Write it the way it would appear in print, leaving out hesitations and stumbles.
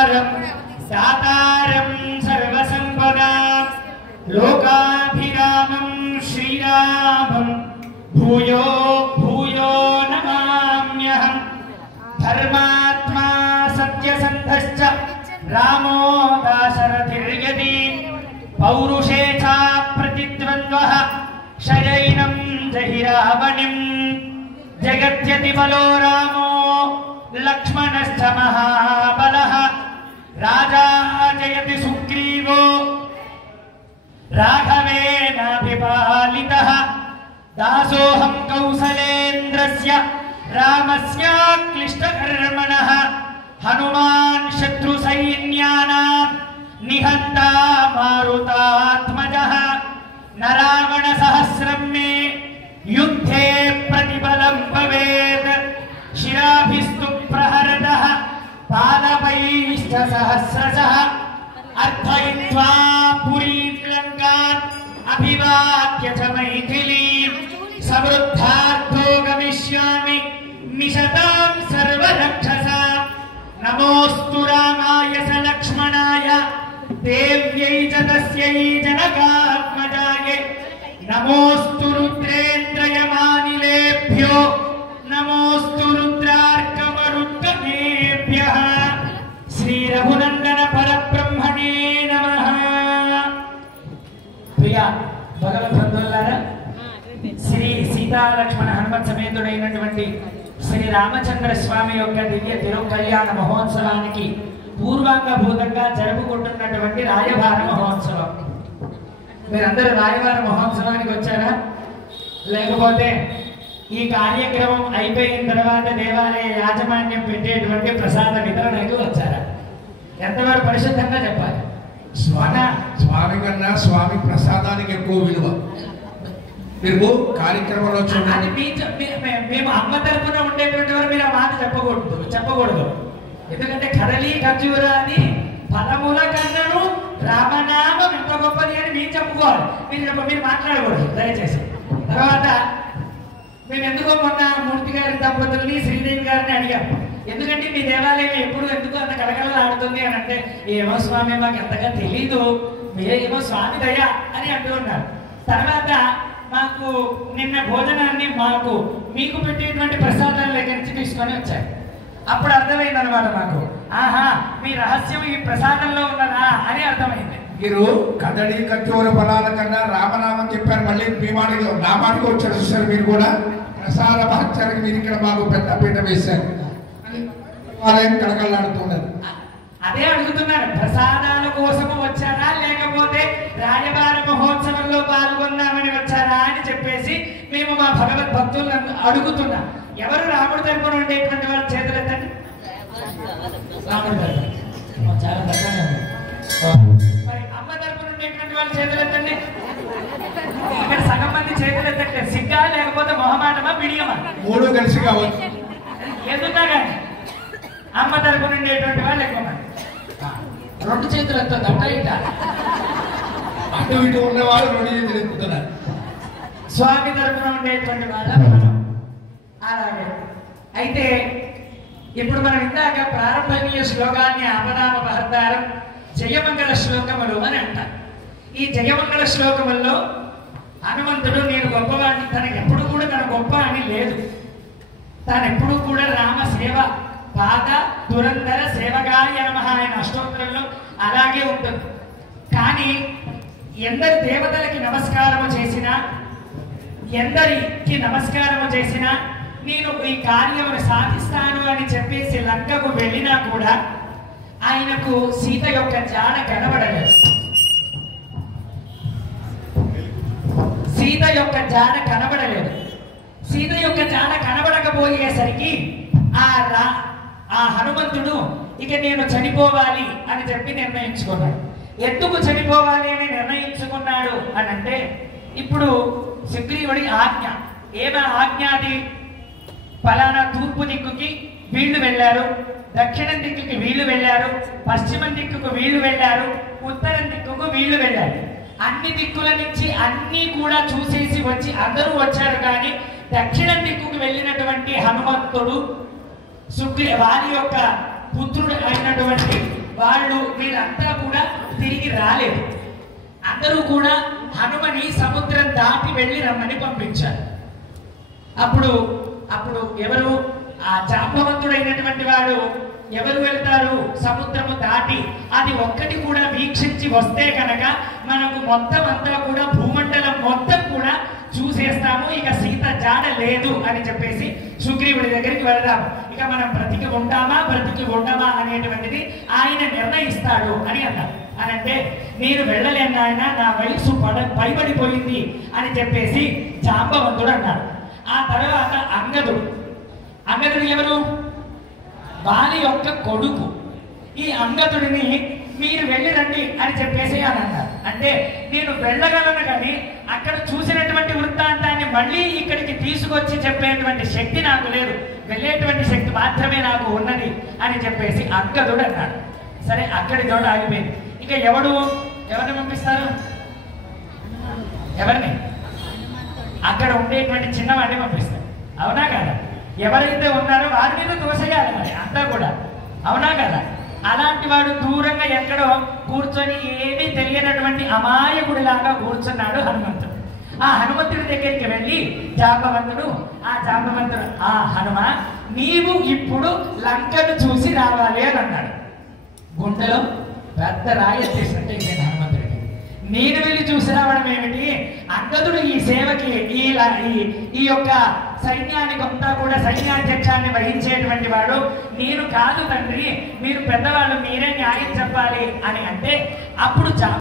सातारं सर्वसंपदा लोकाभिरामं श्रीरामं भूयो भूयो नमाम्यहं धर्मात्मा सत्यसन्धश्च रामो दाशरथिर्यदि पौरुषे च प्रतिद्वन्द्वः शयैनं जहि रावणिं जगत्यति बलो रामो लक्ष्मणश्च महाबलः राजा जयति सुग्रीवो राघवेनाभिपालितः दासोऽहं कौसलेन्द्रस्य रामस्य क्लिष्टकर्मणः हनुमान् शत्रुसैन्यानां निहन्ता मारुतात्मजः न रावणसहस्रं मे युद्धे प्रतिबलं भवेत् शिराभिस्तु प्रहरतः पादपैश्च सहस्रशः अर्थयित्वा पुरीं लङ्काम् अभिवाद्य च मैथिलीं समृद्धार्थो गमिष्यामि निशतां सर्वरक्षसां नमोऽस्तु रामाय स लक्ष्मणाय देव्यै च तस्यै जनकात्मजायै नमोऽस्तु रुद्रेन्द्रयमानिलेभ्यो नमोऽस्तु रुद्रार्कमरुद्गमेभ्यः श्रीरघुनन्दन परब्रह्मणे नमः। प्रिया भगवद्बन्धुलारा श्री सीता लक्ष्मण हनुमत समेతుడైనటువంటి శ్రీ రామచంద్ర స్వామి యొక్క దివ్య తిరుకల్యాణ మహోత్సవానికి పూర్వాంగభూతంగా జరుపుకుంటున్నటువంటి రాయబార మహోత్సవం. మీరందరూ రాయబార మహోత్సవానికి వచ్చారా? లేకపోతే ఈ కార్యక్రమం అయిపోయిన తర్వాత దేవాలయ యాజమాన్యం పెట్టేటువంటి ప్రసాద వితరణకు వచ్చారా? ఎంతవరకు పరిశుద్ధంగా చెప్పాలి? స్వామి కన్నా స్వామి ప్రసాదానికి ఎక్కువ విలువ. మీరు కార్యక్రమంలో చూడండి, మేము అమ్మ తరపున ఉండేటువంటి వారు మీరు ఆ మాట చెప్పకూడదు. ఎందుకంటే కదలి ఖర్జూరాది ఫలముల కన్నను రామనామం ఎంత గొప్పది అని మీరు చెప్పుకోవాలి. మీరు మాట్లాడకూడదు దయచేసి. తర్వాత మేము ఎందుకో మొన్న మూర్తి గారి దంపతుల్ని శ్రీదేవి గారిని అడిగాం, ఎందుకంటే మీ దేవాలయం ఎప్పుడు ఎందుకు అంత కలకలలాడుతుంది అని అంటే, ఏమో స్వామి మాకు ఎంతగా తెలీదు, మీరేమో స్వామి దయ అని అంటూ ఉన్నారు. తర్వాత మాకు నిన్న భోజనాన్ని మీకు పెట్టేటువంటి ప్రసాదాల దగ్గర నుంచి తీసుకొని వచ్చారు. అప్పుడు అర్థమైంది అనమాట మాకు, ఆహా మీ రహస్యం ఈ ప్రసాదంలో ఉన్నదా అని అర్థమైంది. మీరు కదడి ఖర్జూర ఫలాల కన్నా రామనామం చెప్పారు, మళ్ళీ మీ మాటలో నా మాటకు వచ్చారు. చూసారు మీరు కూడా ప్రసాద మహత్యానికి మీరు ఇక్కడ మాకు పెద్ద పీట వేశారు. ఆలయం కళకళలాడుతున్నది. అదే అడుగుతున్నారు, ప్రసాదాల కోసము వచ్చారా లేకపోతే రాయబార మహోత్సవంలో పాల్గొన్నామని వచ్చారా అని చెప్పేసి మేము మా భగవద్ భక్తులను అడుగుతున్నాం. ఎవరు రాముడి తరపున ఉండేటువంటి వాళ్ళ చేతులెత్తండి. మరి అమ్మ తరపున ఉండేటువంటి వాళ్ళ చేతులెత్తండి. ఇక్కడ సగం మంది చేతులెత్తండి. సిగ్గా లేకపోతే మొహమాటమా బిడియమా? మూడు కలిసి కావచ్చు. ఎందున్నా కానీ అమ్మ తరపున ఉండేటువంటి వాళ్ళు ఎక్కువ మంది. రెండు చేతులు ఎత్తుంది అట్ట ఇట. అటు ఇటు ఉన్నవాళ్ళు రెండు చేతులు ఎత్తుతున్నారు. స్వామి తరపున ఉండేటువంటి వాళ్ళ అలాగే. అయితే ఇప్పుడు మనం ఇందాక ప్రారంభనీయ శ్లోకాన్ని ఆపదామ బహర్దారం జయమంగళ శ్లోకములు అని అంటారు. ఈ జయమంగళ శ్లోకముల్లో హనుమంతుడు నేను గొప్పవాడిని, తనకు ఎప్పుడు కూడా తన గొప్ప అని లేదు. తానెప్పుడు కూడా రామ సేవ పాద దురంధర సేవగాయ నమః ఆయన అష్టోత్తరంలో అలాగే ఉంటుంది. కానీ ఎందరు దేవతలకి నమస్కారము చేసినా, ఎందరికి నమస్కారము చేసినా నేను ఈ కార్యమును సాధిస్తాను అని చెప్పేసి లంకకు వెళ్ళినా కూడా ఆయనకు సీత యొక్క జాడ కనబడలేదు. సీత యొక్క జాడ కనబడలేదు. సీత యొక్క జాడ కనబడకపోయేసరికి ఆ హనుమంతుడు ఇక నేను చనిపోవాలి అని చెప్పి నిర్ణయించుకున్నాడు. ఎందుకు చనిపోవాలి అని నిర్ణయించుకున్నాడు అని అంటే, ఇప్పుడు సుగ్రీవుడి ఆజ్ఞ ఏమైనా ఆజ్ఞ అది, ఫలానా తూర్పు దిక్కుకి వీళ్ళు వెళ్ళారు, దక్షిణం దిక్కుకి వీళ్ళు వెళ్ళారు, పశ్చిమం దిక్కుకు వీళ్ళు వెళ్ళారు, ఉత్తరం దిక్కుకు వీళ్ళు వెళ్ళారు. అన్ని దిక్కుల నుంచి అన్ని కూడా చూసేసి వచ్చి అందరూ వచ్చారు. కానీ దక్షిణం దిక్కుకు వెళ్ళినటువంటి హనుమంతుడు వారి యొక్క పుత్రుడు అయినటువంటి వీళ్ళంతా కూడా తిరిగి రాలేదు. అందరూ కూడా హనుమని సముద్రం దాటి వెళ్ళి రమ్మని పంపించారు. అప్పుడు ఎవరు ఆ జాంబవంతుడైనటువంటి వాడు ఎవరు వెళ్తారు సముద్రము దాటి? అది ఒక్కటి కూడా వీక్షించి వస్తే కనుక మనకు మొత్తం అంతా కూడా భూమండలం మొత్తం కూడా చూసేస్తాము, ఇక సీత జాడ లేదు అని చెప్పేసి సుగ్రీవుడి దగ్గరికి వెళదాం, ఇక మనం బ్రతికి ఉండమా అనేటువంటిది ఆయన నిర్ణయిస్తాడు అని అన్నారు. అని అంటే నేను వెళ్ళలేను ఆయన, నా వయసు పైబడిపోయింది అని చెప్పేసి జాంబవంతుడు అన్నాడు. ఆ తర్వాత అంగదుడు ఎవరు? వాలి యొక్క కొడుకు. ఈ అంగదుడిని మీరు వెళ్ళి రండి అని చెప్పేసి అని అన్నారు. అంటే నేను వెళ్ళగలను కానీ అక్కడ చూసినటువంటి వృత్తాంతాన్ని మళ్ళీ ఇక్కడికి తీసుకొచ్చి చెప్పేటువంటి శక్తి నాకు లేదు, వెళ్ళేటువంటి శక్తి మాత్రమే నాకు ఉన్నది అని చెప్పేసి అంగదుడు అన్నాడు. సరే, అక్కడి తోట ఆగిపోయింది. ఇక ఎవరిని పంపిస్తారు? ఎవరిని? అక్కడ ఉండేటువంటి చిన్నవాడిని పంపిస్తారు. అవునా కదా? ఎవరైతే ఉన్నారో వారి మీద దోషగాలి మరి అంతా కూడా, అవునా కదా? అలాంటి వాడు దూరంగా ఎక్కడో కూర్చొని ఏమీ తెలియనటువంటి అమాయకుడిలాగా కూర్చున్నాడు హనుమంతుడు. ఆ హనుమంతుడి దగ్గరికి వెళ్ళి జాంబవంతుడు హనుమ, నీవు ఇప్పుడు లంకను చూసి రావాలి అని అన్నాడు. గుండెలో పెద్ద రాయెత్తేసినట్టే హనుమంతుడికి. నేను వెళ్ళి చూసి రావడం ఏమిటి? అంగదుడు ఈ సేవకి ఈ యొక్క సైన్యానికి అంతా కూడా సైన్యాధ్యక్షాన్ని వహించేటువంటి వాడు, నేను కాదు తండ్రి, మీరు పెద్దవాళ్ళు, మీరే న్యాయం చెప్పాలి అని అంటే అప్పుడు